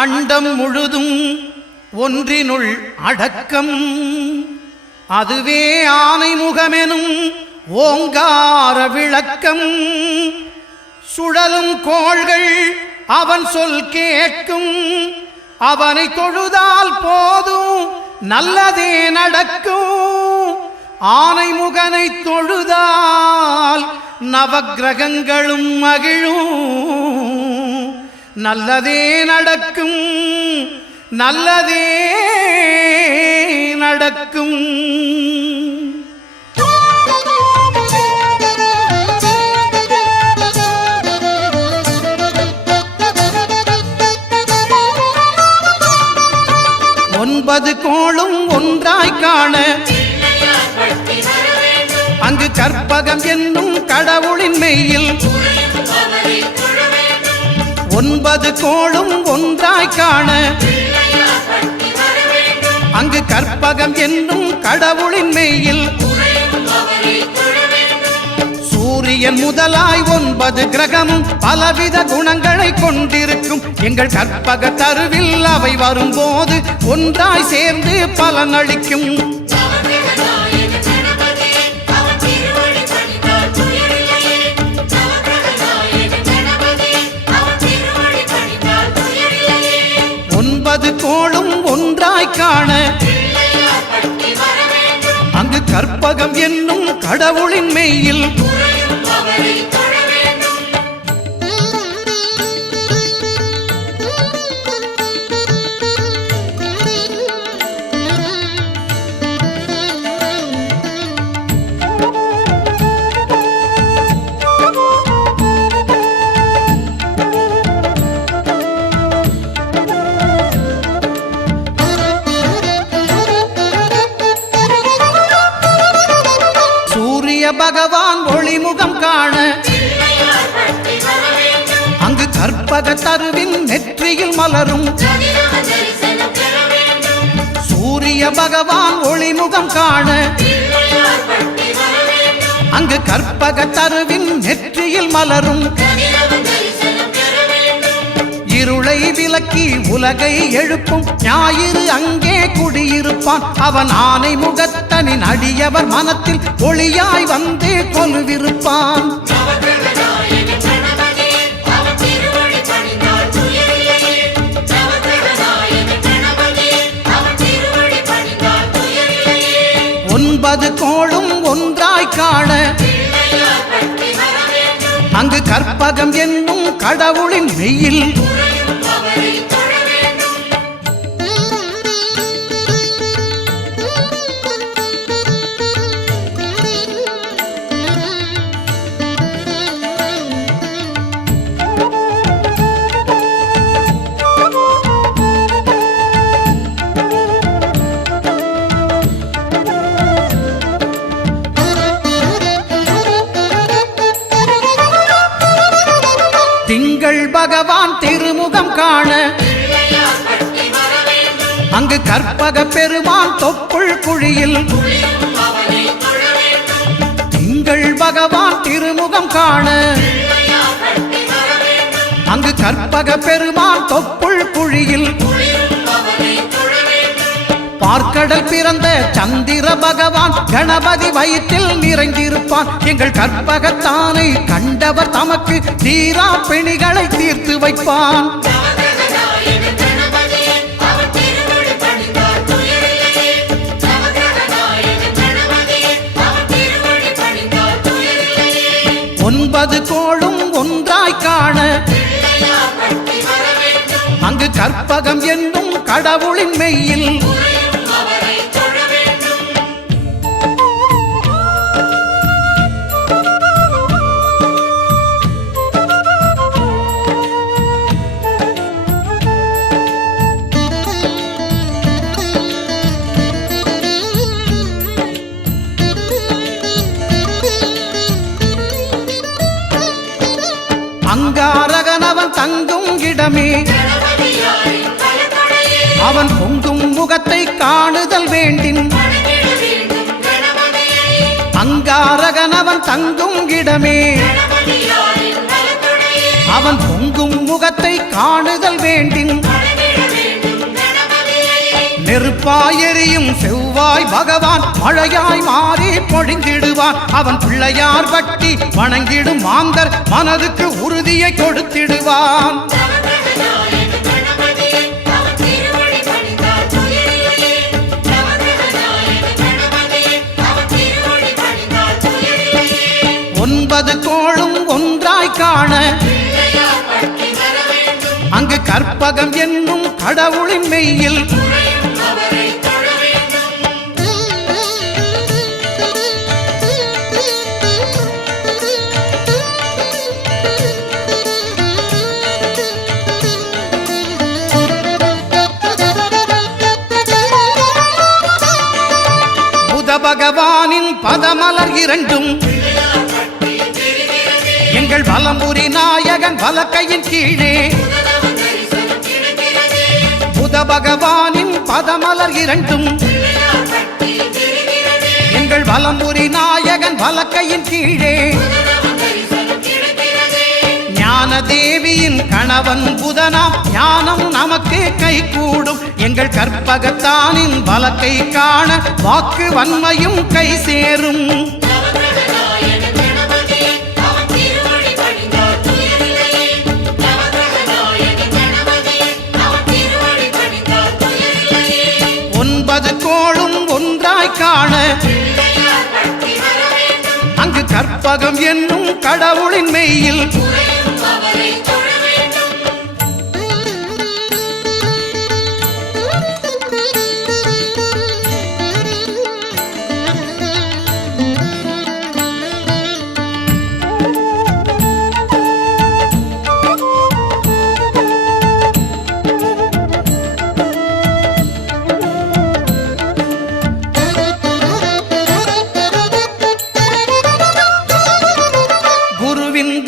அண்டம் முழுதும் ஒன்றினுள் அடக்கம். அதுவே ஆனை முகமெனும் ஓங்கார விளக்கம். சுழலும் கோள்கள் அவன் சொல் கேட்கும். அவனை தொழுதால் போதும் நல்லதே நடக்கும். ஆனை முகனை தொழுதால் நவக்கிரகங்களும் மகிழும். நல்லதே நடக்கும், நல்லதே நடக்கும். ஒன்பது கோளும் ஒன்றாய் காண அங்கு கற்பகம் என்னும் கடவுளின் மெய்யில். ஒன்பது கோளும் ஒன்றாய் காண அங்கு கற்பகம் என்னும் கடவுளின் மெய்யில். சூரியன் முதலாய் 9 கிரகமும் பலவித குணங்களை கொண்டிருக்கும். எங்கள் கற்பக தருவில் அவை வரும்போது ஒன்றாய் சேர்ந்து பலனளிக்கும். கோளும் ஒன்றாய் காண அங்கு கற்பகம் என்னும் கடவுளின் மெய்யில். பகவான் ஒளிமுகம் காண அங்கு கற்பக தருவின் நெற்றியில் மலரும். சூரிய பகவான் ஒளிமுகம் காண அங்கு கற்பக தருவின் நெற்றியில் மலரும். இருளை விலக்கி உலகை எழுப்பும் ஞாயிறு அங்கே குடியிருப்பான். அவன் ஆனை முகத்தனின் அடியவர் மனத்தில் ஒளியாய் வந்து கொலுவிருப்பான். ஒன்பது கோளும் ஒன்றாய் காண அங்கு கற்பகம் என்னும் கடவுளின் மெய்யில். திங்கள் பகவான் திருமுகம் காண அங்கு கற்பக பெருமான் தொப்புள் குழியில். திங்கள் பகவான் திருமுகம் காண அங்கு கற்பக பெருமான் தொப்புள் குழியில். பார்க்கடல் பிறந்த சந்திர பகவான் கணபதி வயிற்றில் நிறைந்திருப்பான். எங்கள் கற்பகத்தானை கண்டவர் தமக்கு தீரா பிணிகளை தீர்த்து வைப்பான். ஒன்பது கோளும் ஒன்றாய் காண அங்கு கற்பகம் என்னும் கடவுளின் மெய்யில். அங்காரகனவன் தங்கும் இடமே அவன் பொங்கும் முகத்தை காணுதல் வேண்டின். அங்காரகனவன் தங்கும் இடமே அவன் பொங்கும் முகத்தை காணுதல் வேண்டின். நெருப்பாயெரியும் செவ்வாய் பகவான் மழையாய் மாறி பொழிந்திடுவான். அவன் பிள்ளையார் பட்டி வணங்கிடும் மாந்தர் மனதுக்கு உறுதியை கொடுத்திடுவான். ஒன்பது கோளும் ஒன்றாய் காண அங்கு கற்பகம் என்னும் கடவுளின் மெய்யில் புத பகவானின் பதமலர் இரண்டும் எங்கள் வலம்புரி நாயகன் வலக்கையின் கீழே புத பகவானின் பதமலர் இரண்டும் எங்கள் வலம்புரி நாயகன் வலக்கையின் கீழே ஞான தேவியின் கணவன் புதனாம் ஞானம் நமக்கு கை கூடும். எங்கள் கற்பகத்தானின் வலக்கை காண வாக்கு வன்மையும் கை சேரும். ஒன்பது கோளும் ஒன்றாய் காண அங்கு கற்பகம் என்னும் கடவுளின் மெய்யில்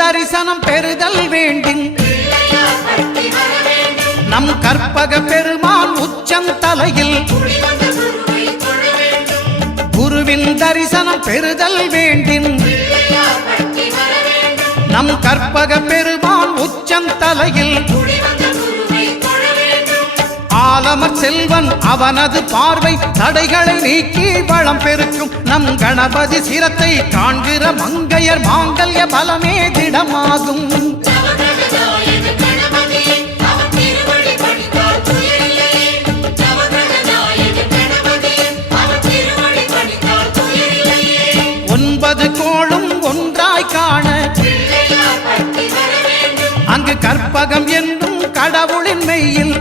தரிசனம் பெறுதல் வேண்டும். நம் கற்பக பெருமான் உச்சந்தலையில் குருவின் தரிசனம் பெறுதல் வேண்டும். நம் கற்பக பெருமான் உச்சந்தலையில் ஆலமர் செல்வன் அவனது பார்வை தடைகளை நீக்கி வளம் பெருக்கும். நம் கணபதி சிரத்தை காண்கிற மங்கையர் மாங்கல்ய பலமே திடமாகும். ஒன்பது கோளும் ஒன்றாய் காண அங்கு கற்பகம் என்னும் கடவுளின் மெய்யில்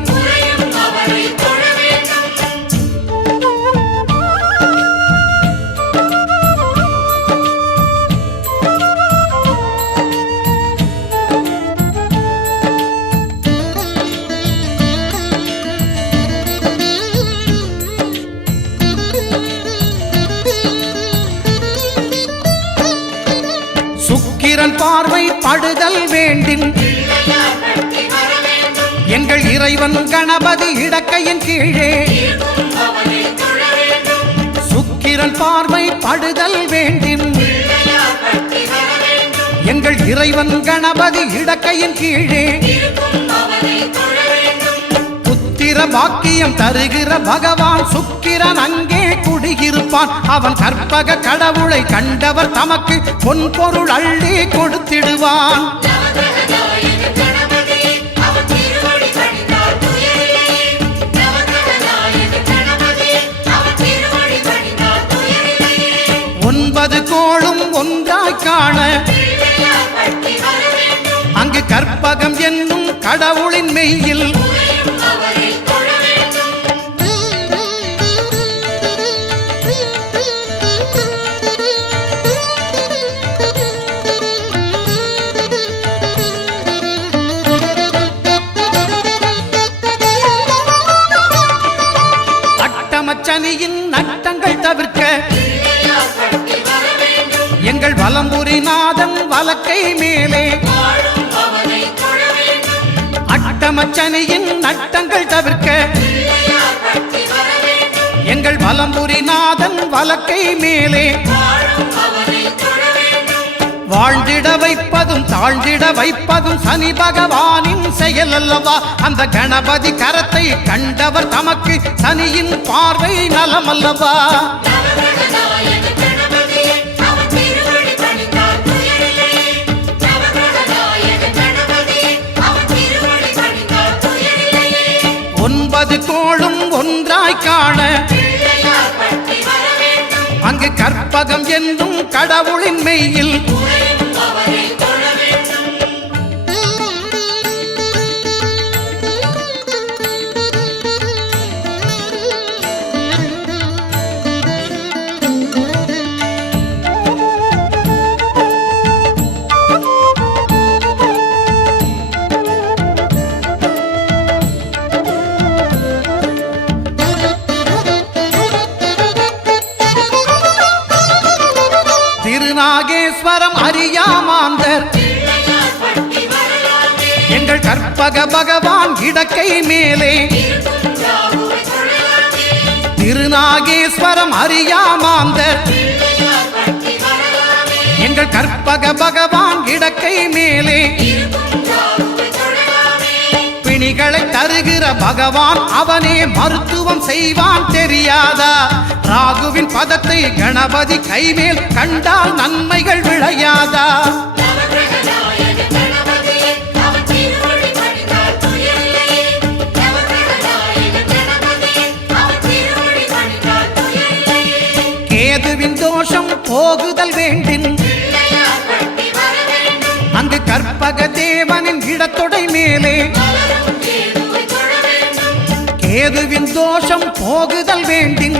சுக்கிரன் பார்வை படுதல் வேண்டும். எங்கள் இறைவன் கணபதி இடக்கையின் கீழே சுக்கிரன் பார்வை படுதல் வேண்டும். எங்கள் இறைவன் கணபதி இடக்கையின் கீழே புத்திர பாக்கியம் தருகிற பகவான் சுக்கிரன் அங்கே குடியிருப்பான். அவன் கற்பக கடவுளை கண்டவர் தமக்கு பொன் பொருள் அள்ளி கொடுத்திடுவான். ஒன்பது கோளும் ஒன்றாய் காண அங்கு கற்பகம் என்னும் கடவுளின் மெய்யில் அட்டமச்சனியின் நட்டங்கள் தவிர்க்க எங்கள் வலம்புரி நாதன் வலக்கை மேலே அட்டமச்சனியின் நட்டங்கள் தவிர்க்க எங்கள் வலம்புரி நாதன் வலக்கை மேலே வாழ்ந்திட வைப்பதும் தாழ்ந்திட வைப்பதும் சனி பகவானின் செயல் அல்லவா? அந்த கணபதி கரத்தை கண்டவர் தமக்கு சனியின் பார்வை நலம் அல்லவா? ஒன்பது கோளும் ஒன்றாய் காண அங்கு கற்பகம் என்னும் கடவுளின் மெய்யில் திருநாகேஸ்வரம் அறியாமாந்தர் எங்கள் கற்பக பகவான் இடக்கை மேலே திருநாகேஸ்வரம் அறியாமாந்தர் எங்கள் கற்பக பகவான் இடக்கை மேலே பிணிகளை தருகிற பகவான் அவனே மருத்துவம் செய்வான் தெரியாதா? ராகுவின் பதத்தை கணபதி கைமேல் கண்டால் நன்மைகள் விளையாதா? கேதுவின் தோஷம் போகுதல் வேண்டின் அங்கு கற்பக தேவனின் இடத்தொடை மேலே கேதுவின் தோஷம் போகுதல் வேண்டின்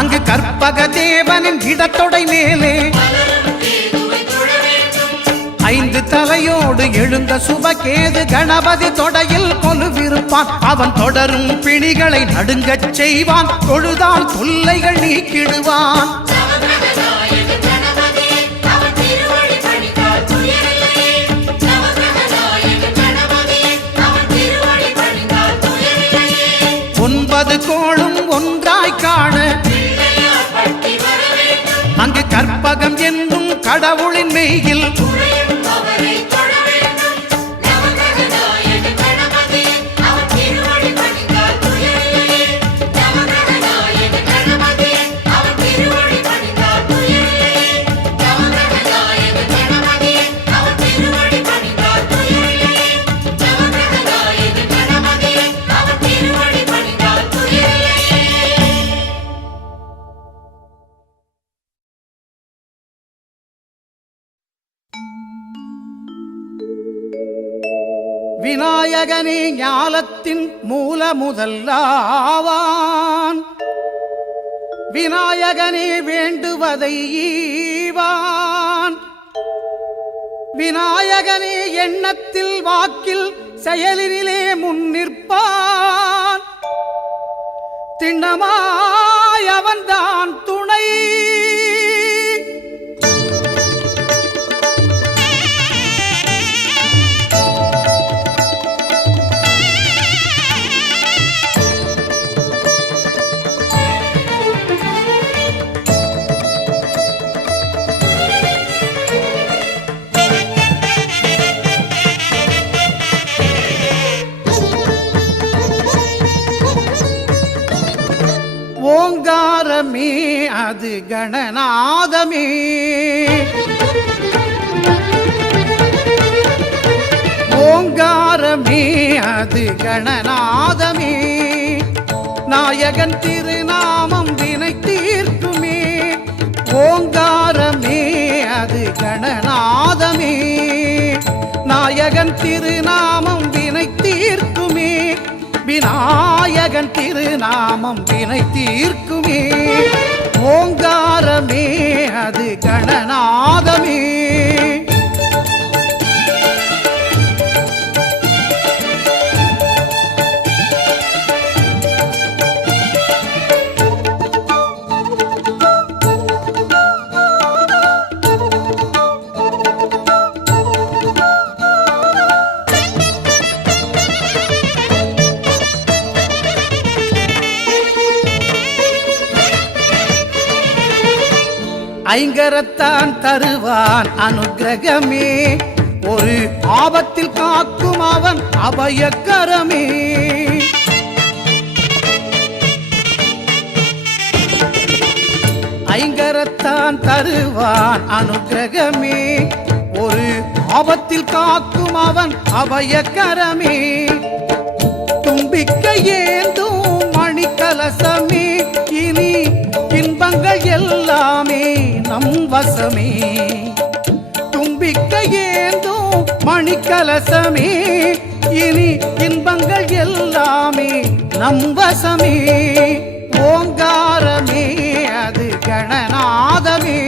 அங்கு கற்பக தேவனின் இடத்தொடை மேலே ஐந்து தலையோடு எழுந்த சுபகேது கணபதி தொடையில் கொலுவிருப்பான். அவன் தொடரும் பிணிகளை நடுங்கச் செய்வான். தொழுதால் தொல்லைகள் நீக்கிடுவான். ஒன்பது கோளும் ஒன்றாய் காண அங்கு கற்பகம் என்னும் கடவுளின் மெய்யில் விநாயகனே ஞாலத்தின் மூல முதல்லாவான். விநாயகனே வேண்டுவதை ஈவான். விநாயகனே எண்ணத்தில் வாக்கில் செயலினிலே முன்னிற்பான். திண்ணமாய் அவன்தான் துணை. ஓங்காரமே அது கணநாதமே. ஓங்காரமே அது கணநாதமே. நாயகன் திருநாமம் வினை தீர்க்குமே. ஓங்காரமே அது கணநாதமே. நாயகன் திருநாமம் வினை தீர்க்குமே. விநாயகன் திருநாமம் வினை தீர்க்குமே. ஓங்காரமே அது கணநாதமே. ஐங்கரத்தான் தருவான் அனுக்கிரகமே, ஒரு ஆபத்தில் காக்கும் அவன் அபயக்கரமே. ஐங்கரத்தான் தருவான் அனுக்கிரகமே, ஒரு ஆபத்தில் காக்கும் அவன் அபயக்கரமே. தும்பிக்கை ஏந்தும் மணிக்கலசமே, இனி இன்பங்கள் எல்லாமே நம் வசமே. தும்பிக்கை ஏந்தும் மணிக்கலசமே, இனி இன்பங்கள் எல்லாமே நம் வசமே. ஓங்காரமே அது கணநாதமே,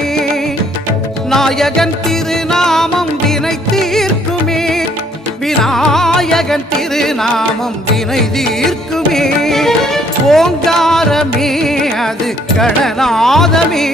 நாயகன் திருநாமம் வினை தீர்க்குமே. விநாயகன் திருநாமம் வினை தீர்க்குமே. ஓங்காரமே அது கணநாதமே.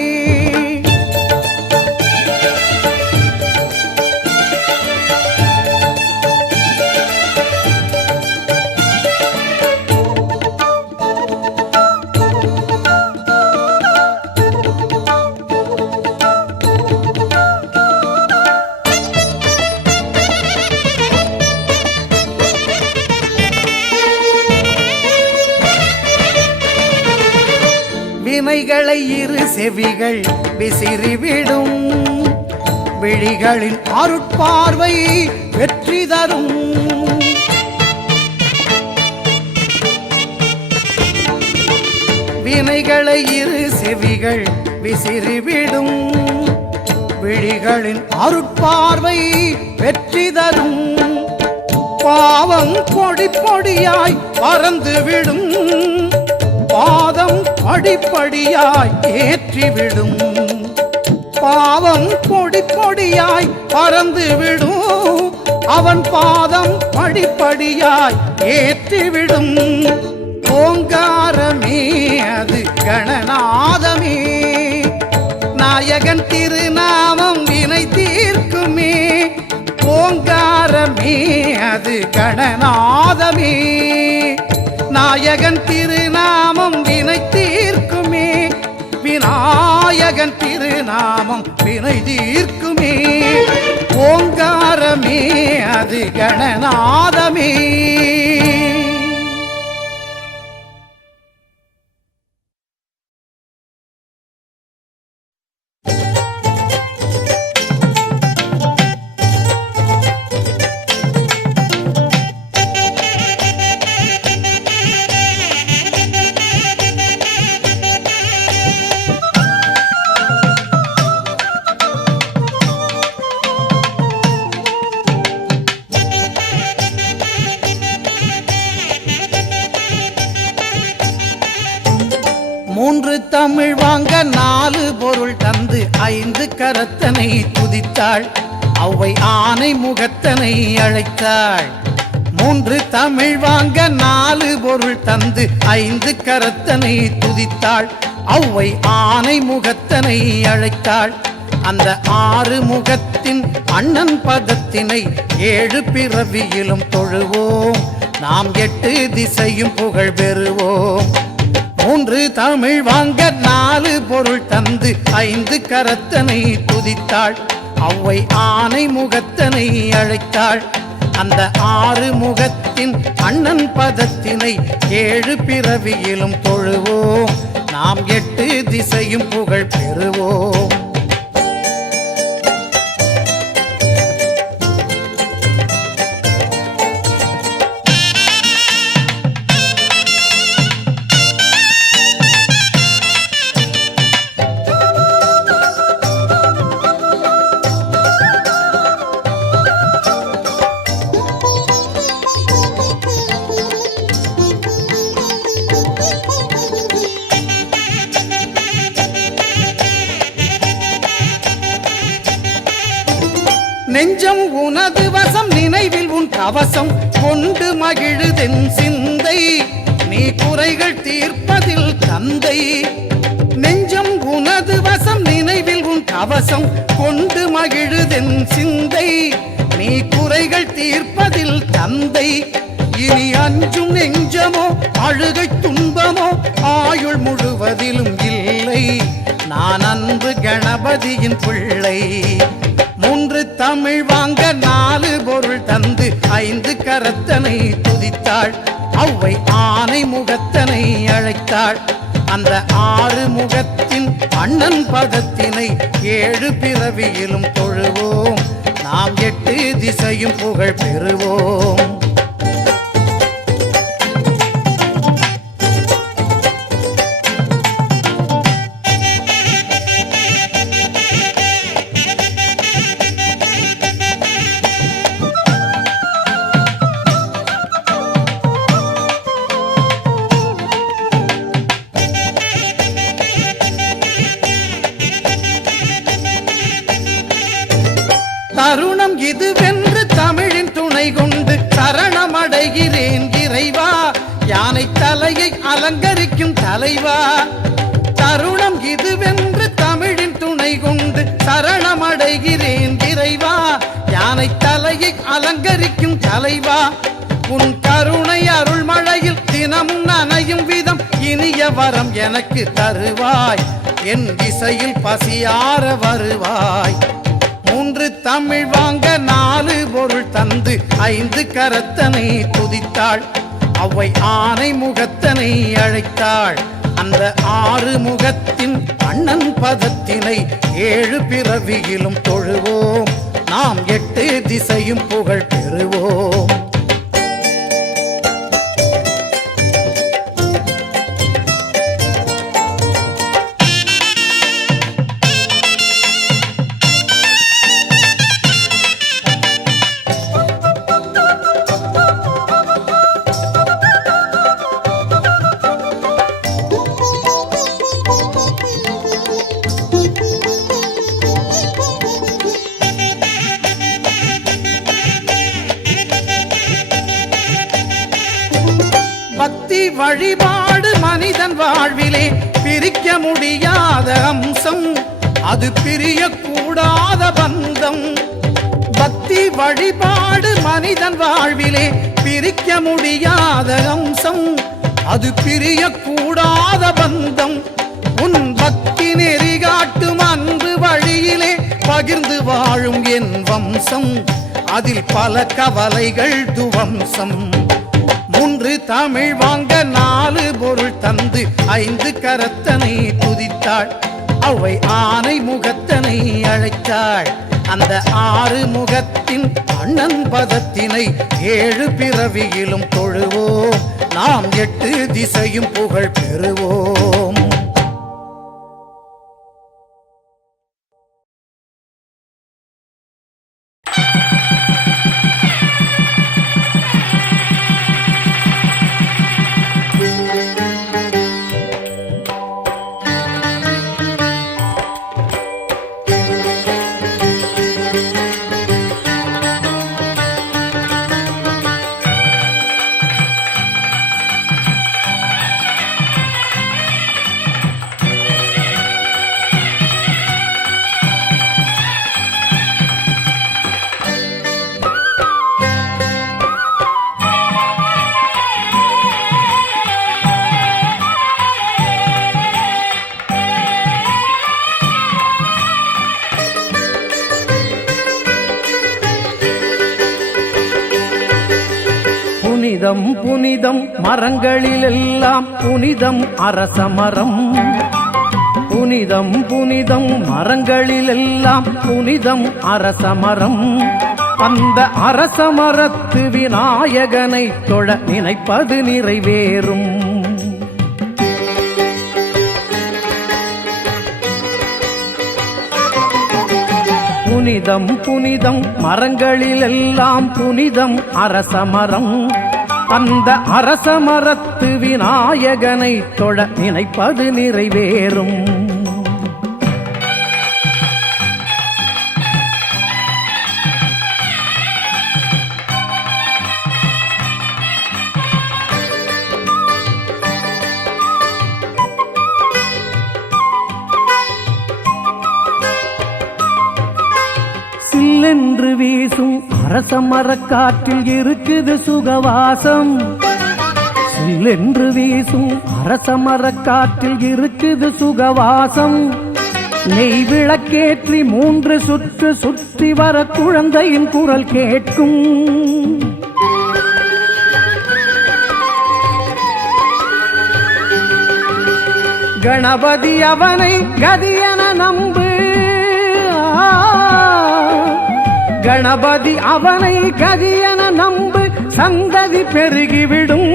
வினைகளை இரு செவிகள் விசிறிவிடும், விழிகளின் அருட்பார்வை வெற்றி தரும். வினைகளை இரு செவிகள் விசிறிவிடும், விழிகளின் அருட்பார்வை வெற்றி தரும். பாவம் பொடி பொடியாய் பறந்துவிடும், பாதம் படிப்படியாய் ஏற்றிவிடும். பாவம் பொடி பொடியாய் பறந்துவிடும், அவன் பாதம் படிப்படியாய் ஏற்றிவிடும். ஓங்காரமே அது கணநாதமே, நாயகன் திருநாமம் வினை தீர்க்குமே. ஓங்காரமே அது கணநாதமே, நாயகன் திருநாமம் வினை தீர்க்குமே. விநாயகன் திருநாமம் வினை தீர்க்குமே. ஓங்காரமே அது கணநாதமே. மூன்று தமிழ் வாங்க நாலு பொருள் தந்து ஐந்து கரத்தனை துதித்தாள், அவ்வை ஆனை முகத்தனை அழைத்தாள். மூன்று தமிழ் வாங்க நாலு பொருள் தந்து ஐந்து கரத்தனை துதித்தாள், அவ்வை ஆனை முகத்தனை அழைத்தாள். அந்த ஆறு முகத்தின் அண்ணன் பதத்தினை ஏழு பிறவியிலும் தொழுவோம், நாம் எட்டு திசையும் புகழ் பெறுவோம். மூன்று தமிழ் வாங்க நாலு பொருள் தந்து ஐந்து கரத்தனை துதித்தாள், அவ்வை ஆனை முகத்தனை அழைத்தாள். அந்த ஆறு முகத்தின் அண்ணன் பதத்தினை ஏழு பிறவியிலும் தொழுவோம், நாம் எட்டு திசையும் புகழ் பெறுவோம். நெஞ்சம் உனது வசம், நினைவில் உன் கவசம் கொண்டு மகிழுதென் சிந்தை, நீ குறைகள் தீர்ப்பதில் தந்தை. நெஞ்சம் உனது வசம், நினைவில் உன் கவசம் கொண்டு மகிழுதென் சிந்தை, நீ குறைகள் தீர்ப்பதில் தந்தை. இனி அஞ்சும் நெஞ்சமோ அழுகை துன்பமோ ஆயுள் முழுவதிலும் இல்லை, நான் அன்று கணபதி கணபதியின் பிள்ளை. 3 தமிழ் வாங்க 4 பொருள் தந்து 5 கரத்தனை துதித்தாள். அவ்வை ஆனை முகத்தனை அழைத்தாள். அந்த 6 முகத்தின் அண்ணன் பதத்தினை 7 பிறவியிலும் தொழுவோம். நாம் 8 திசையும் புகழ் பெறுவோம். தருணம் இதுவென்று தமிழின் துணை கொண்டு சரணமடைகிறேன் இறைவா. யானை தலையை அலங்கரிக்கும் தலைவா. தருணம் இதுவென்று தமிழின் துணை கொண்டு சரணமடைகிறேன் இறைவா. யானை தலையை அலங்கரிக்கும் தலைவா. உன் கருணை அருள்மழையில் தினமும் நனையும் விதம் இனிய வரம் எனக்கு தருவாய். என் இசையில் பசியார வருவாய். 3 தமிழ் வாங்க 4 பொருள் தந்து 5 கரத்தனை துதித்தாள். அவ்வை ஆனை முகத்தனை அழைத்தாள். அந்த 6 முகத்தின் அண்ணன் பதத்தினை 7 பிறவியிலும் தொழுவோம். நாம் 8 திசையும் புகழ் பெறுவோம். பக்தி வழிபாடு மனிதன் வாழ்விலே பிரிக்க முடியாத அம்சம். அது பிரியக்கூடாத பந்தம். பக்தி வழிபாடு மனிதன் வாழ்விலே பிரிக்க முடியாத அம்சம். அது பிரியக்கூடாத பந்தம். உன் பக்தி நெறி காட்டும் அன்பு வழியிலே பகிர்ந்து வாழும் என் வம்சம். அதில் பல கவலைகள் துவம்சம். 3 தமிழ் வாங்க 4 பொருள் தந்து 5 கரத்தனை துதித்தாள். அவ்வை ஆனை முகத்தனை அழைத்தாள். அந்த 6 முகத்தின் அண்ணன் பதத்தினை 7 பிறவியிலும் தொழுவோம். நாம் 8 திசையும் புகழ் பெறுவோம். புனிதம் புனிதம் மரங்களிலெல்லாம் புனிதம் அரச மரம். புனிதம் புனிதம் மரங்களிலெல்லாம் புனிதம் அரச மரம். அந்த அரச மரத்து விநாயகனை தொழ நினைப்பது நிறைவேறும். புனிதம் புனிதம் மரங்களிலெல்லாம் புனிதம் அரச மரம். அந்த அரச மரத்து விநாயகனை தொழ நினைப்பது நிறைவேறும். சில்லென்று வீசும் அரச மரக்காற்றில் இருக்குது சுகவாசம். சில்லென்று வீசும் அரச மரக்காற்றில் இருக்குது சுகவாசம். நெய் விளக்கேற்றி 3 சுற்று சுற்றி வர குழந்தையின் குரல் கேட்கும். கணபதி அவனை கதியென நம்பு, கணபதி அவனை கதியென நம்பு, சந்ததி பெருகிவிடும்.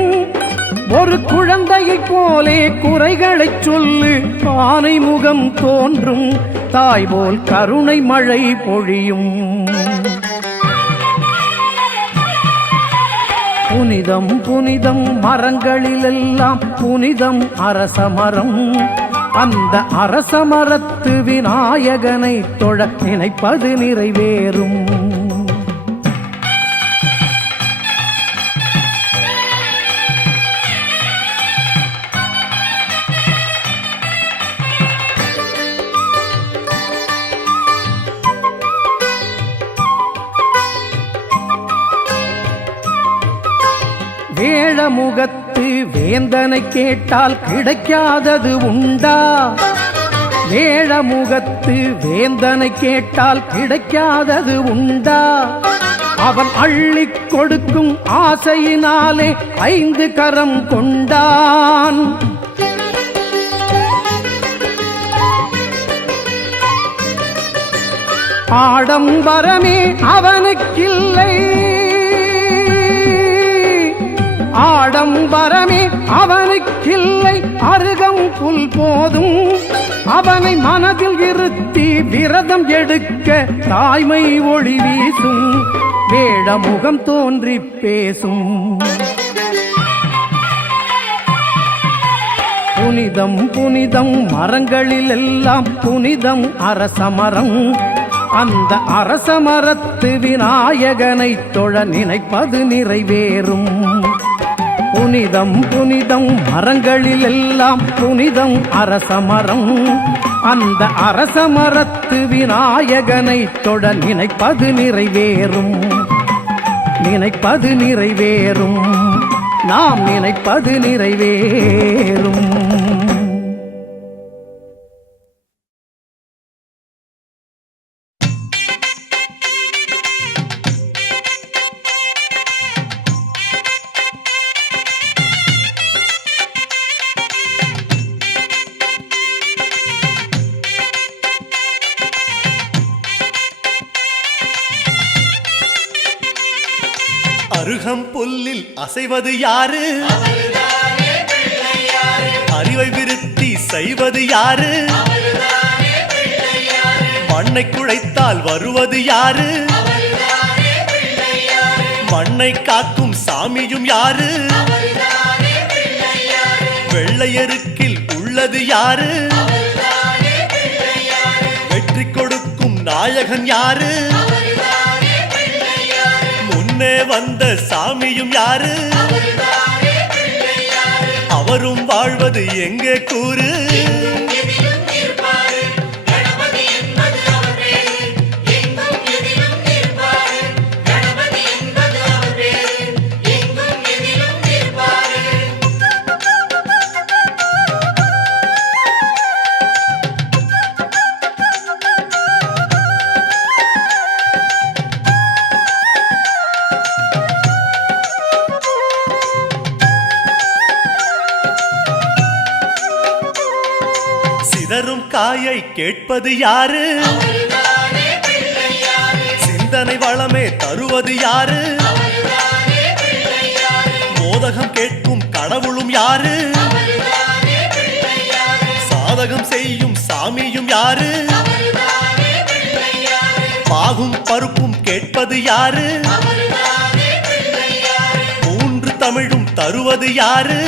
ஒரு குழந்தையைப் போலே குறைகளைச் சொல்லு, ஆனை முகம் தோன்றும், தாய் போல் கருணை மழை பொழியும். புனிதம் புனிதம் மரங்களிலெல்லாம் புனிதம் அரசமரம். அந்த அரசமரத்து விநாயகனை தொழ நினைப்பது நிறைவேறும். வேழமுகத்து வேந்தனை கேட்டால் கிடைக்காதது உண்டா? வேழமுகத்து வேந்தனை கேட்டால் கிடைக்காதது உண்டா? அவன் அள்ளிக் கொடுக்கும் ஆசையினாலே 5 கரம் கொண்டான். ஆடம்பரமே அவனுக்கில்லை, ஆடம்பரமே அவனுக்கில்லை, அருகம் புல் போதும். அவனை மனதில் இருத்தி விரதம் எடுக்க தாய்மை ஒளி வீசும், வேடமுகம் தோன்றி பேசும். புனிதம் புனிதம் மரங்களிலெல்லாம் புனிதம் அரசமரம். அந்த அரசமரத்து விநாயகனை தொழ நினைப்பது நிறைவேறும். புனிதம் புனிதம் மரங்களிலெல்லாம் புனிதம் அரசமரம். அந்த அரசமரத்து விநாயகனை தொழ நினைப்பது நிறைவேறும். நினைப்பது நிறைவேறும், நாம் நினைப்பது நிறைவேறும். அருகம் புல்லில் அசைவது யாரு? அறிவை விருத்தி செய்வது யாரு? மண்ணை குழைத்தால் வருவது யாரு? மண்ணை காக்கும் சாமியும் யாரு? வெள்ளையருக்கில் உள்ளது யாரு? வெற்றி கொடுக்கும் நாயகன் யாரு? முன்னே வந்த சாமியும் யாரு? அவரும் வாழ்வது எங்கே கூறு? சிதறும் காயை கேட்பது யாரு? சிந்தனை வளமே தருவது யாரு? மோதகம் கேட்கும் கடவுளும் யாரு? சாதகம் செய்யும் சாமியும் யாரு? பாகும் பருப்பும் கேட்பது யாரு? 3 தமிழும் தருவது யாரு?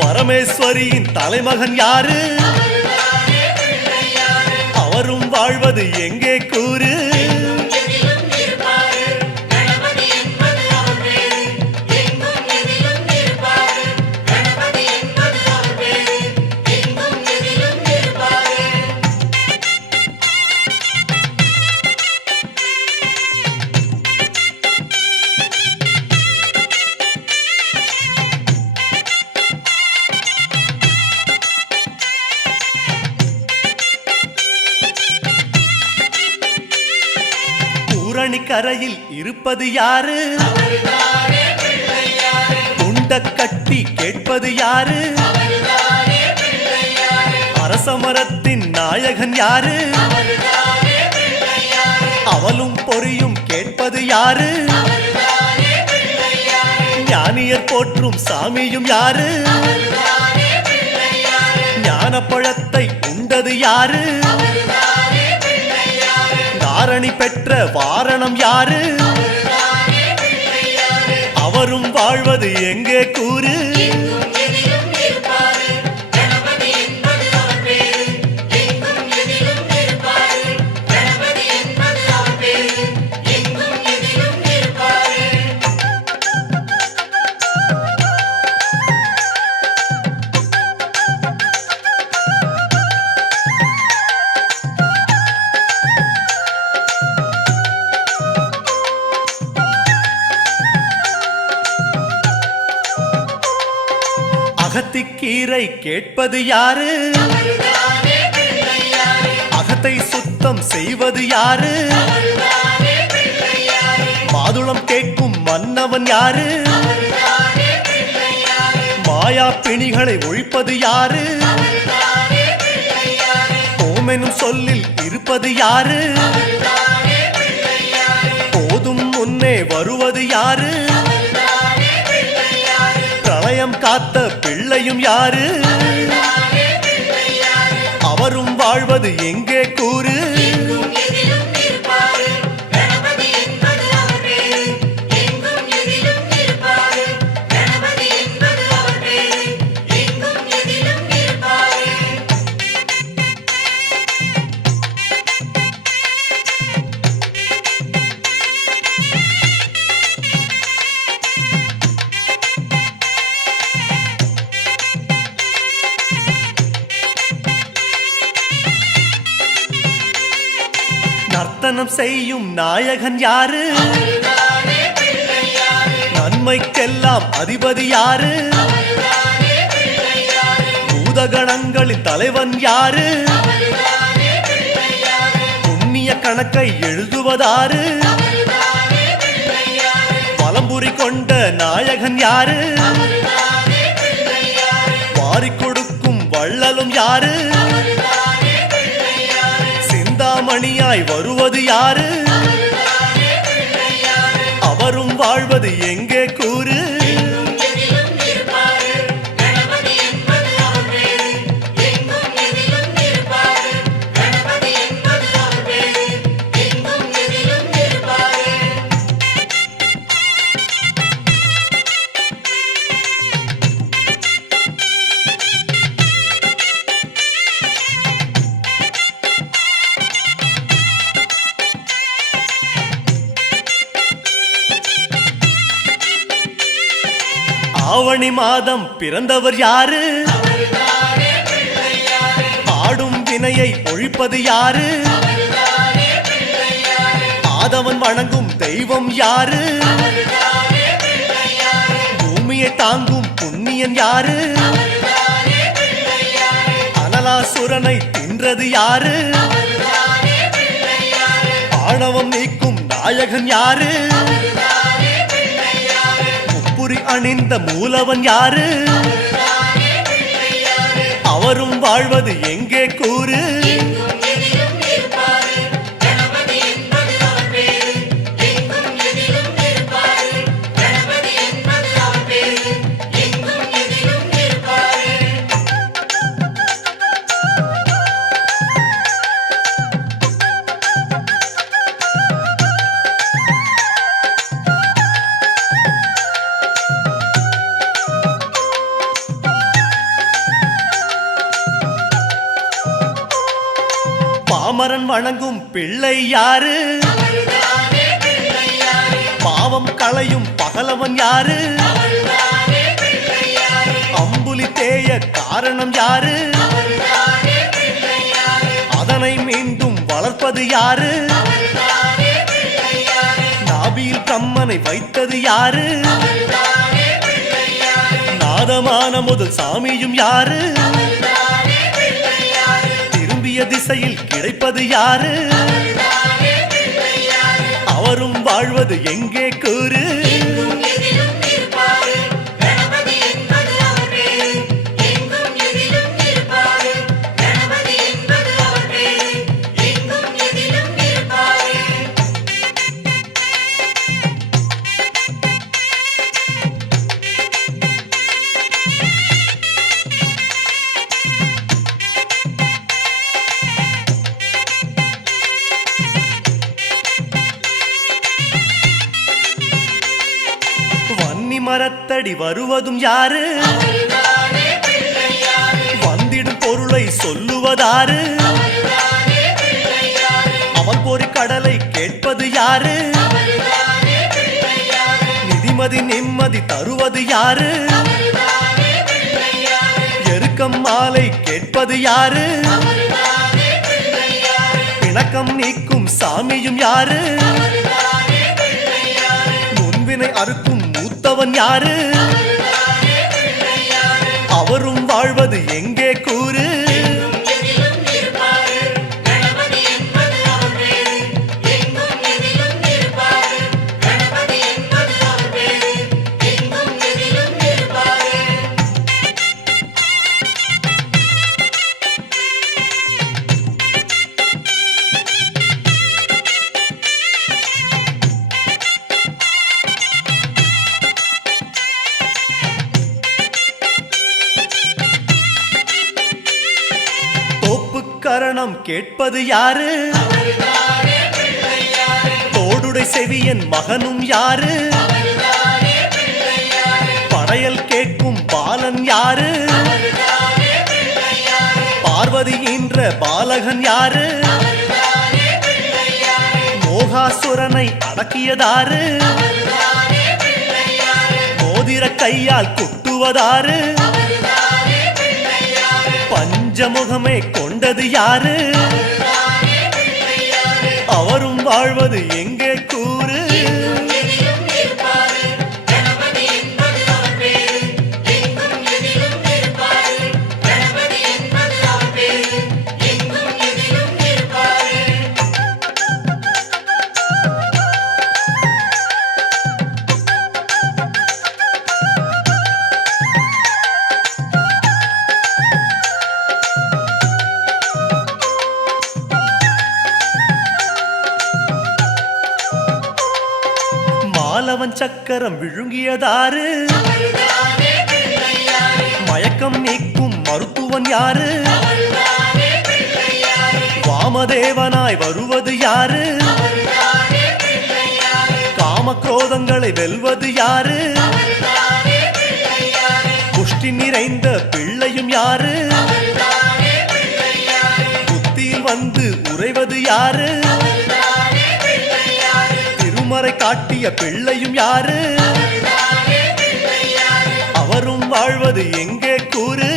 பரமேஸ்வரியின் தலைமகன் யாரு? அவரும் வாழ்வது எங்கே கூறு? கரையில் இருப்பது யாரு உண்ட கட்டி கேட்பது யாரு அரசமரத்தின் நாயகன் யாரு அவளும் பொறியும் கேட்பது யாரு ஞானியர் போற்றும் சாமியும் யாரு ஞானப்பழத்தை உண்டது யாரு தாரணி பெற்ற வாரணம் யாரு அவரும் வாழ்வது எங்கே கூறு அகத்திக்கீரை கேட்பது யாரு அகத்தை சுத்தம் செய்வது யாரு மாதுளம் கேட்கும் மன்னவன் யாரு மாயா பிணிகளை ஒழிப்பது யாரு ஓமெனும் சொல்லில் இருப்பது யாரு போதும் முன்னே வருவது யாரு பிரளயம் காத்த பிள்ளையும் யாரு அவரும் வாழ்வது எங்கே கூறு நர்த்தனம் செய்யும் நாயகன் யாரு நன்மைக்கெல்லாம் அதிபதி யாரு பூதகணங்களின் தலைவன் யாரு புண்ணிய கணக்கை எழுதுவதாரு பலம்புரி கொண்ட நாயகன் யாரு வாரிக் கொடுக்கும் வள்ளலும் யாரு மணியாய் வருவது யாரு அவரும் வாழ்வது எங்கே கூறு ஆவணி மாதம் பிறந்தவர் யாரு ஆடும் வினையை ஒழிப்பது யாரு ஆதவன் வணங்கும் தெய்வம் யாரு பூமியை தாங்கும் புண்ணியன் யாரு அனலாசுரனை தின்றது யாரு ஆணவம் நீக்கும் நாயகன் யாரு அணிந்த மூலவன் யாரு அவரும் வாழ்வது எங்கே கூறு பாமரன் வணங்கும் பிள்ளை யாரு பாவம் களையும் பகலவன் யாரு அம்புலி தேய காரணம் யாரு அதனை மீண்டும் வளர்ப்பது யாரு நாபியில் பிரம்மனை வைத்தது யாரு நாதமான முதல் சாமியும் யாரு திசையில் கிடைப்பது யாரு அவரும் வாழ்வது எங்கே கூறு மரத்தடி வருவதும் யாரு வந்திடும் பொருளை சொல்லுவதாரு அவன் பொறி கடலை கேட்பது யாரு நிதிமதி நிம்மதி தருவது யாரு எருக்கம் மாலை கேட்பது யாரு பிணக்கம் நீக்கும் சாமியும் யாரு முன்வினை அறுக்கும் மூத்தவன் யாரு அவரும் வாழ்வது எங்கே கூறு கரணம் கேட்பது யாரு தோடுடை செவியன் மகனும் யாரு படையல் கேட்கும் பாலன் யாரு பார்வதி என்ற பாலகன் யாரு மோகாசுரனை அடக்கியதாரு மோதிர கையால் குட்டுவதாரு பஞ்சமுகமே கொண்டது யாரு அவரும் வாழ்வது எங்கே கூறு மாலவன் சக்கரம் விழுங்கியதாரு மயக்கம் நீக்கும் மருத்துவன் யாரு வாமதேவனாய் வருவது யாரு காமக்ரோதங்களை வெல்வது யாரு புஷ்டி நிறைந்த பிள்ளையும் யாரு புத்தியில் வந்து உறைவது யாரு திருமறை காட்டிய பிள்ளையும் யாரு அவரும் வாழ்வது எங்கே கூறு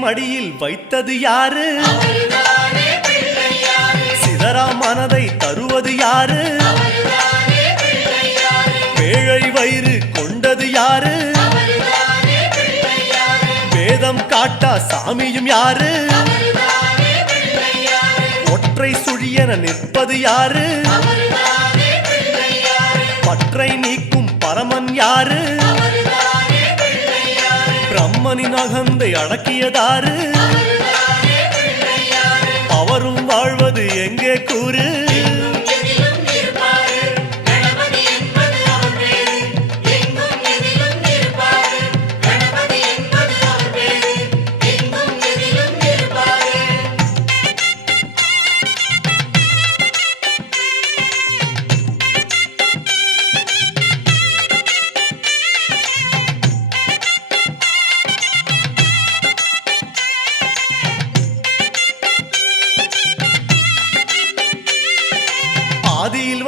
மடியில் வைத்தது யாரு சிதறா மனதை தருவது யாரு பேழை வயிறு கொண்டது யாரு வேதம் காட்டா சாமியும் யாரு ஒற்றை சுழியென நிற்பது யாரு பற்றை நீக்கும் பரமன் யாரு பிரம்மனின் அகந்தை அடக்கியதாரு அவரும் வாழ்வது எங்கே கூறு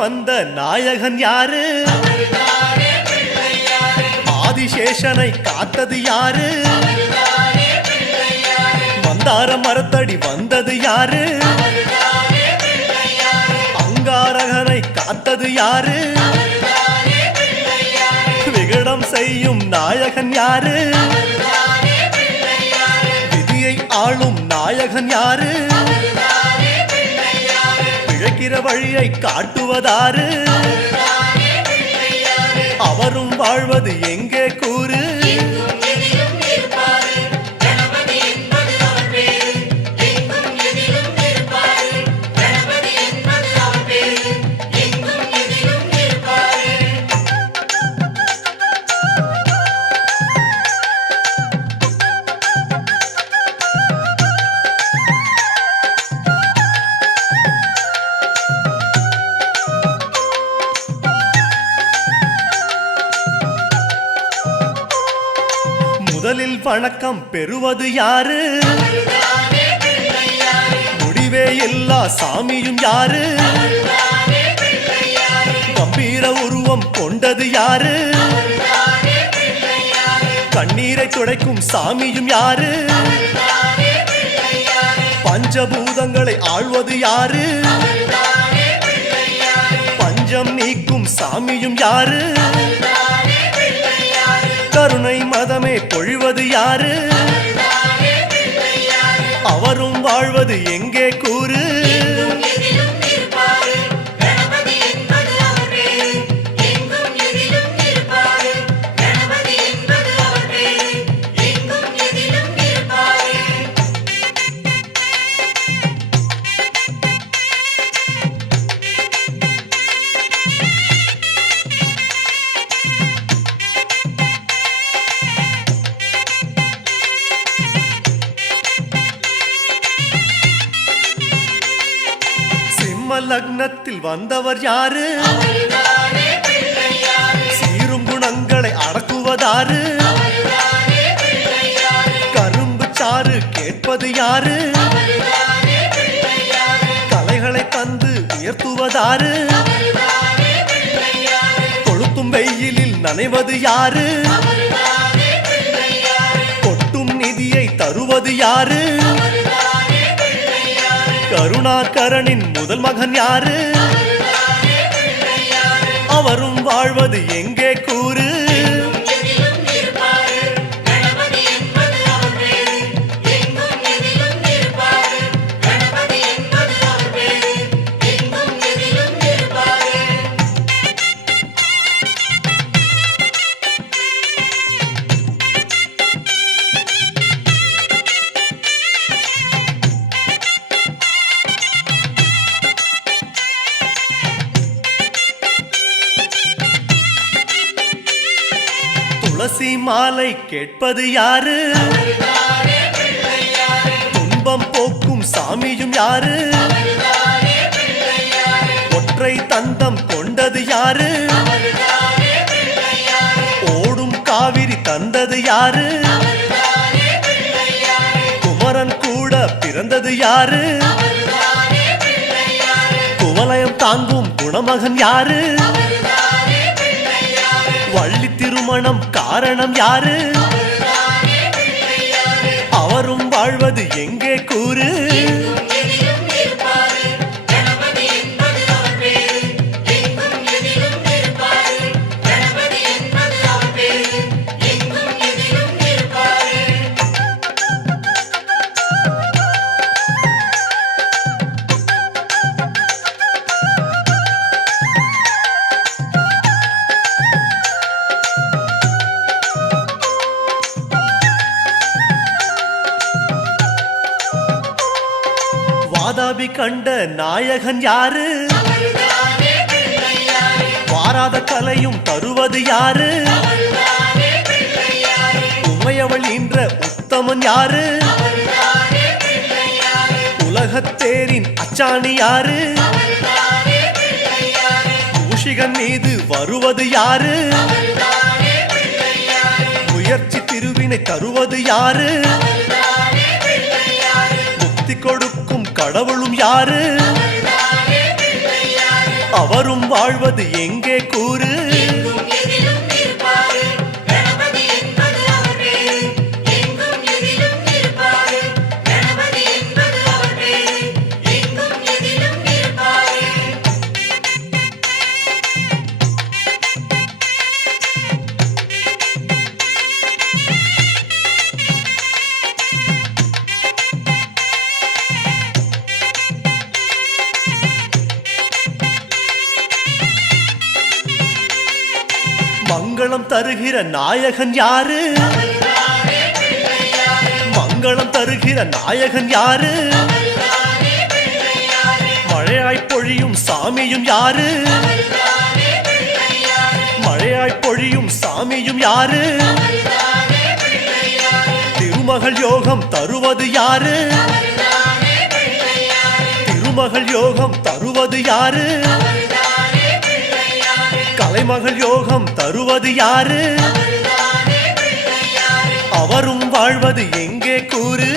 வந்த நாயகன் யாரு? ஆதிசேஷனை காத்தது யாரு? மந்தார மரத்தடி வந்தது யாரு? அங்காரகனை காத்தது யாரு? விகடம் செய்யும் நாயகன் யாரு? விதியை ஆளும் நாயகன் யாரு? பிழைக்கிற வழியை காட்டுவதாரு? அவரும் வாழ்வது எங்கே கூறு? முதலில் வணக்கம் பெறுவது யாரு? முடிவே எல்லா சாமியும் யாரு? கம்பீர உருவம் கொண்டது யாரு? கண்ணீரை துடைக்கும் சாமியும் யாரு? பஞ்சபூதங்களை ஆள்வது யாரு? பஞ்சம் நீக்கும் சாமியும் யாரு? கருணை மதமே பொழிவது யாரு? அவரும் வாழ்வது எங்கே கூறு? லக்னத்தில் வந்தவர் யாரு? சீரும் குணங்களை அடக்குவதாரு? கரும்பு சாறு கேட்பது யாரு? கலைகளை தந்து உயர்த்துவதாரு? கொளுத்தும் வெயிலில் நனைவது யாரு? கொட்டும் நிதியை தருவது யாரு? கருணாகரனின் முதல் மகன் யாரு? அவரும் வாழ்வது எங்கே கூறு? துளசி மாலை கேட்பது யாரு? துன்பம் போக்கும் சாமியும் யாரு? ஒற்றை தந்தம் கொண்டது யாரு? ஓடும் காவிரி தந்தது யாரு? குமரன் கூட பிறந்தது யாரு? குவலயம் தாங்கும் குணமகன் யாரு? வள்ளி திருமணம் காரணம் யாரு? அவரும் வாழ்வது எங்கே கூறு? வாதாபி கண்ட நாயகன் யாரு? வாராத கலையும் தருவது யாரு? உமையவள் ஈன்ற உத்தமன் யாரு? உலகத்தேரின் அச்சாணி யாரு? மூஷிகன் மீது வருவது யாரு? முயற்சி திருவினை தருவது யாரு? முக்தி கொடுக்கும் கடவுளும் யாரு? அவரும் வாழ்வது எங்கே கூறு மங்களம் தருகிற நாயகன் யாரு மங்களம் தருகிற நாயகன் யாரு மழையாய் பொழியும் சாமியும் யாரு மழையாய் பொழியும் சாமியும் யாரு திருமகள் யோகம் தருவது யாரு திருமகள் யோகம் தருவது யாரு கலைமகள் யோகம் தருவது யாரு அவரும் வாழ்வது எங்கே கூறு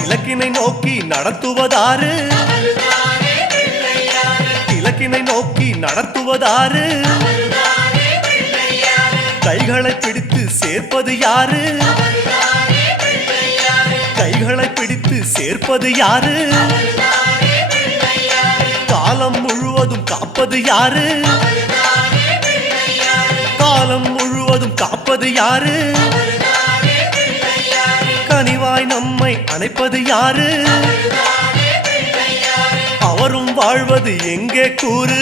இலக்கினை நோக்கி நடத்துவதாறு இலக்கினை நோக்கி நடத்துவதாறு கைகளை பிடித்து சேர்ப்பது யாரு கைகளை பிடித்து சேர்ப்பது யாரு காலம் முழுவதும் காப்பது யாரு காலம் முழுவதும் காப்பது யாரு கனிவாய் நம்மை அணைப்பது யாரு அவரும் வாழ்வது எங்கே கூறு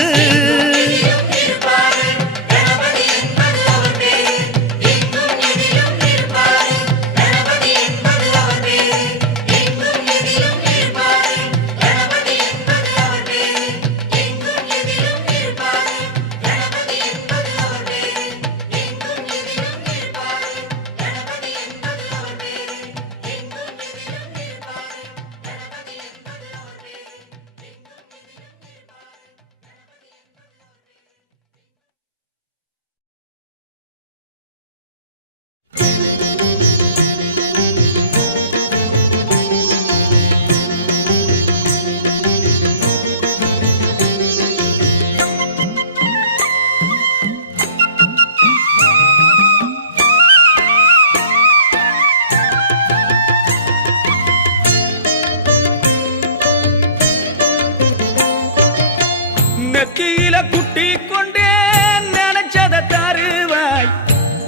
நெத்தியில குட்டி கொண்டே நினைச்சத தருவாய்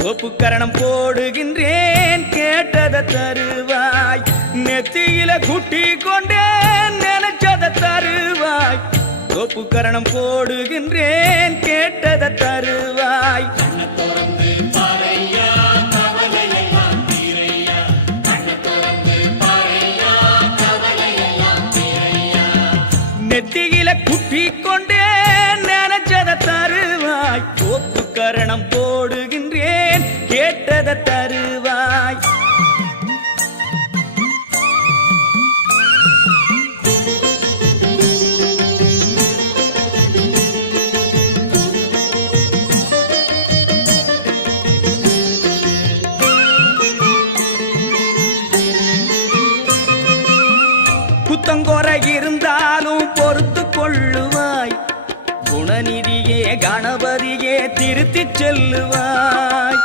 ஒப்புக்கரணம் போடுகின்றேன் கேட்டத தருவாய் நெத்தியில குட்டி கொண்டே நினைச்சத தருவாய் ஒப்புக்கரணம் போடுகின்றேன் கேட்டத தருவாய் நெத்தியில குட்டி கொண்டே நினைச்சத தருவாய் ஒப்புக்கரணம் போடுகின்றேன் கேட்டத தருவாய் குத்தங்கொறை இருந்தாலும் பொறுத்து கொள்ளுவாய் குணநிதியே கணபதியே திருத்தி செல்லுவாய்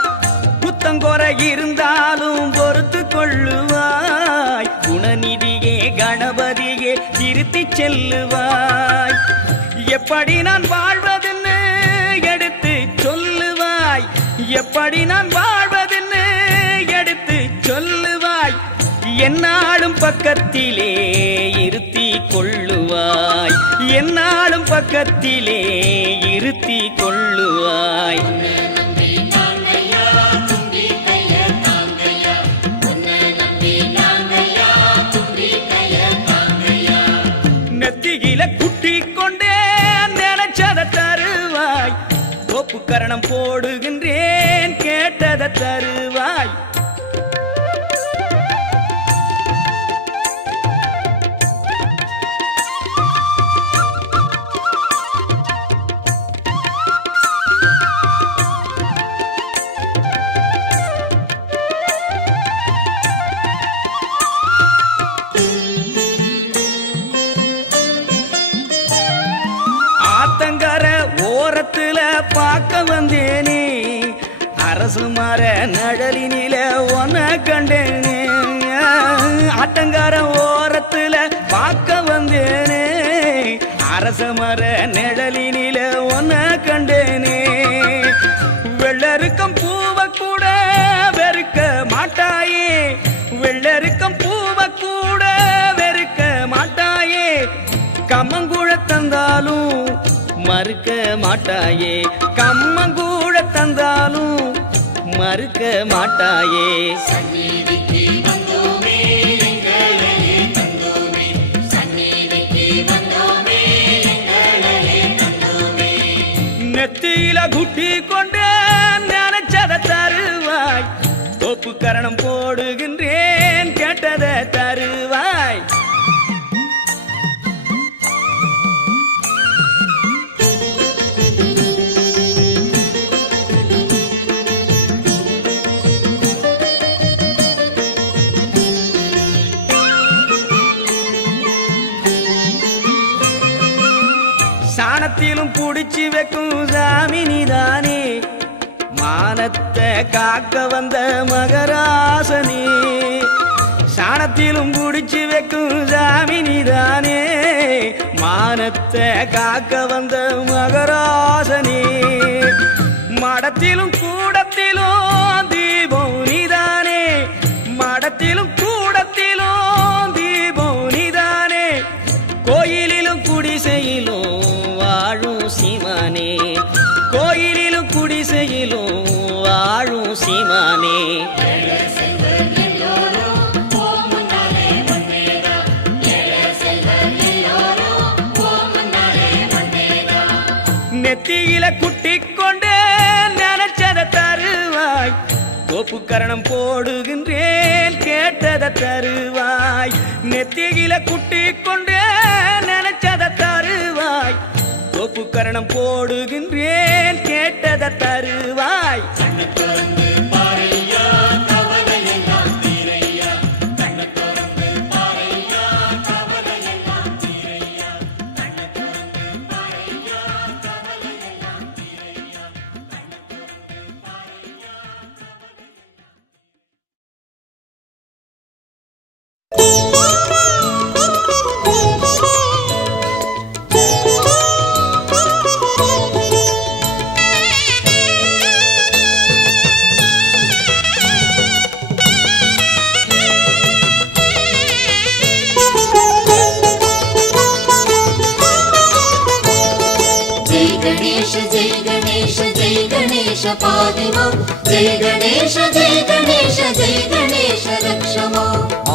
குத்தங்கொறை இருந்தாலும் பொறுத்து கொள்ளுவாய் குணநிதியே கணபதியே திருத்தி செல்லுவாய் எப்படி நான் வாழ்வதுன்னு எடுத்து சொல்லுவாய் எப்படி நான் வாழ்வதுன்னு எடுத்து சொல்லுவாய் என்னாலும் பக்கத்திலே இருத்தி கொள்ளுவாய் என்னாலும் பக்கத்திலே இருத்தி கொள்ளுவாய் நெத்தியில குட்டி கொண்டே நினைச்சத தருவாய் ஒப்புக்கரணம் போடுகின்றேன் கேட்டத தருவாய் பார்க்க வந்தேனே அரசு மர நழலினில ஒன்ன கண்டேனே ஆட்டங்கார ஓரத்துல பார்க்க வந்தேனே அரச மர நிழலினில ஒன்ன கண்டேனே வெள்ளருக்கம் பூவ கூட வெறுக்க மாட்டாயே வெள்ளருக்கம் பூவ கூட வெறுக்க மாட்டாயே கம்மங்கூழ தந்தாலும் மறுக்க மாட்டாயே கம்மங்கூழ தந்தாலும் மறுக்க மாட்டாயே நெத்தியில குட்டி கொண்டு நினைச்சத தருவாய் தோப்பு கரணம் போடுகின்றேன் கேட்டத தருவாய் சாணத்திலும் புடிச்சு வைக்கும் சாமினிதானே மானத்தை காக்க வந்த மகராசனே சாணத்திலும் புடிச்சு வைக்கும் சாமினிதானே மானத்தை காக்க வந்த மகராசனே மடத்திலும் கூடத்திலும் தீபம் நீதானே மடத்திலும் கூடத்திலும் தீபம் நீதானே கோயிலிலும் குடிசையிலும் வாழும் சீமானே கோயிலிலும் குடிசையிலும் வாழும் சீமானே நெத்தியில குட்டி கொண்டு நினைச்சத தருவாய் தோப்பு கரணம் போடுகின்றேன் கேட்டத தருவாய் நெத்தியில குட்டி கொண்டு நினைச்சத தருவாய் தோப்பு கரணம் போடுகின்றேன் கேட்டத தருவாய்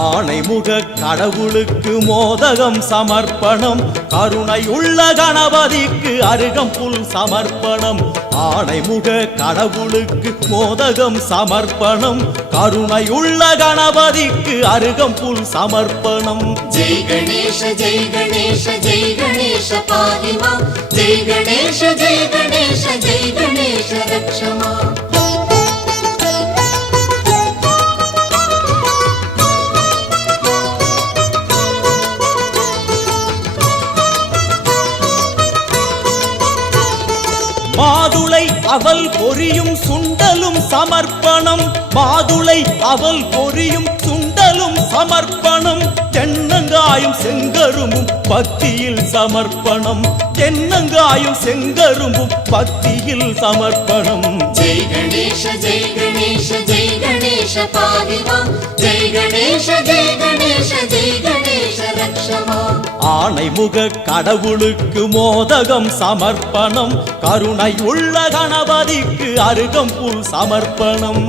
ஆணைமுக கடவுளுக்கு மோதகம் சமர்ப்பணம் கருணையுள்ள கணபதிக்கு அருகம்புல் சமர்ப்பணம் ஆணைமுக கடவுளுக்கு மோதகம் சமர்ப்பணம் கருணையுள்ள கணபதிக்கு அருகம்புல் சமர்ப்பணம் ஜெய் கணேஷ ஜெய் கணேஷ ஜெய் கணேஷ பாதிமா ஜெய் கணேஷ ஜெய் கணேஷ ஜெய் கணேஷ ரக்ஷமா மாதுளை அவல் பொரியும் சுண்டலும் சமர்ப்பணம் மாதுளை அவல் பொரியும் சுண்டலும் சமர்ப்பணம் தென்னங்காயும் செங்கரும்பும் பக்தியில் சமர்ப்பணம் தென்னங்காயும் செங்கரும்பும் பக்தியில் சமர்ப்பணம் ஜெய் கணேஷ ஜெய் கணேஷ ஜெய் கணேஷ பாதிமா ஜெய் கணேஷ ஜெய் கணேஷ ஜெய் கணேஷ ரக்ஷமா ஆணைமுக கடவுளுக்கு மோதகம் சமர்ப்பணம் கருணை உள்ள கணபதிக்கு அருகம்புல் சமர்ப்பணம்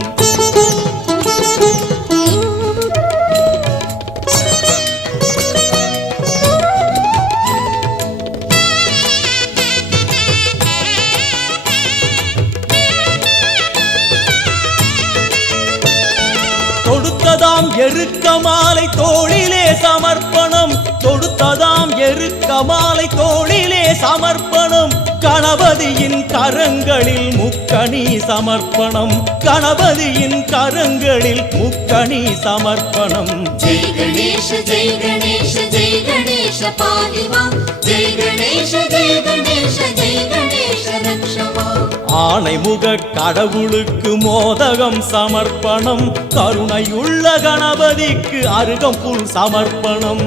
தொடுத்ததாம் எருக்க மாலை தோளிலே சமர்ப்பணம் தொடுத்ததாம் எருக்க மாலை தோளிலே சமர்ப்பணம் கணபதி கணபதியின் கரங்களில் முக்கணி சமர்ப்பணம் கணபதியின் கரங்களில் முக்கணி சமர்ப்பணம் जय गणेश जय गणेश जय गणेश पाहि मां जय गणेश जय गणेश जय गणेश रक्ष मां ஆணைமுக கடவுளுக்கு மோதகம் சமர்ப்பணம் கருணையுள்ள கணபதிக்கு அருகம்புல் சமர்ப்பணம்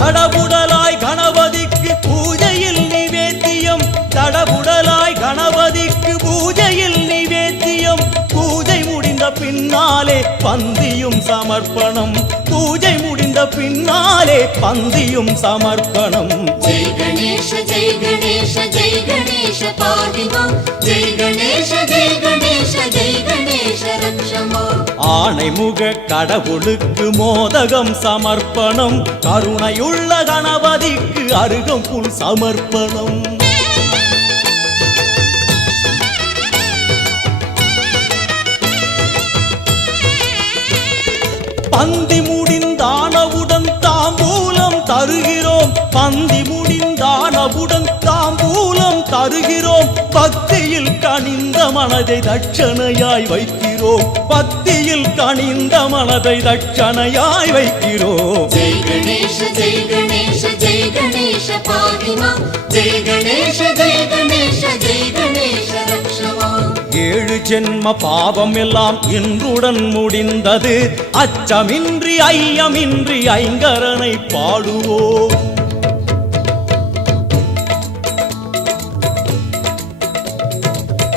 தடபுடலாய் கணபதிக்கு பூஜையில் நிவேத்தியம் தடபுடலாய் கணபதிக்கு பூஜையில் நிவேத்தியம் பூஜை முடிந்த பின்னாலே பந்தியும் சமர்ப்பணம் பூஜை முடிந்த பின்னாலே பந்தியும் சமர்ப்பணம் जय गणेश जय गणेश जय गणेश पाहि मां जय गणेश जय गणेश जय गणेश रक्ष मां ஆணைமுக கடவுளுக்கு மோதகம் சமர்ப்பணம் கருணையுள்ள கணபதிக்கு அருகம்புல் சமர்ப்பணம் பந்தி முடிந்தானவுடன் தாம்பூலம் தருகிறோம் பந்தி முடிந்தானவுடன் தாம்பூலம் தருகிறோம் பக்தியில் கனிந்த மனதை தட்சணையாய் வைக்கிறோம் பக்தியில் கனிந்த மனதை தட்சணையாய் வைக்கிறோம் जय गणेश जय गणेश जय गणेश पाहि मां जय गणेश जय गणेश जय गणेश रक्ष मां ஏழு ஜென்ம பாவம் எல்லாம் இன்றுடன் முடிந்தது அச்சமின்றி ஐயமின்றி ஐங்கரனை பாடுவோம்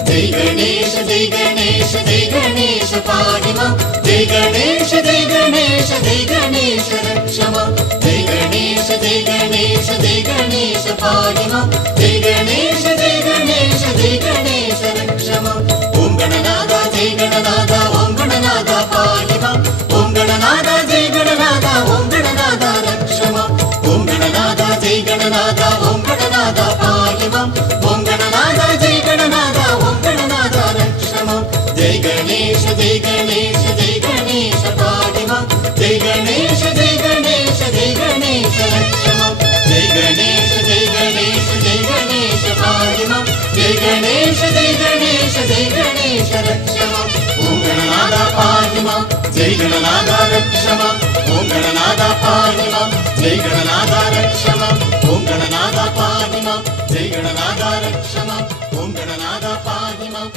जय गणेश जय गणेश जय गणेश पाहि मां जय गणेश जय गणेश जय गणेश रक्ष मां जय गणेश जय गणेश जय गणेश पाहि मां जय गणेश जय गणेश जय गणेश रक्ष मां ओम गणनादा जय गणनादा ओम गणनादा पाहि मां ओम गणनादा जय गणनादा ओम गणनादा रक्ष मां ओम गणनादा जय गणनादा ओम गणनादा पाहि मां ओम गणनादा जय गणनादा ओम गणनादा रक्ष मां जय गणेश जय गणेश जय गणेश पाहि मां जय गणेश जय गणेश जय गणेश रक्ष मां जय गणेश जय गणेश जय गणेश पाहि मां जय गणेश जय गणेश जय गणेश रक्ष मां ओम गणनादा पाहि मां जय गणनादा रक्ष मां ओम गणनादा पाहि मां जय गणनादा रक्ष मां ओम गणनादा पाहि मां जय गणनादा रक्ष मां ओम गणनादा पाहि मां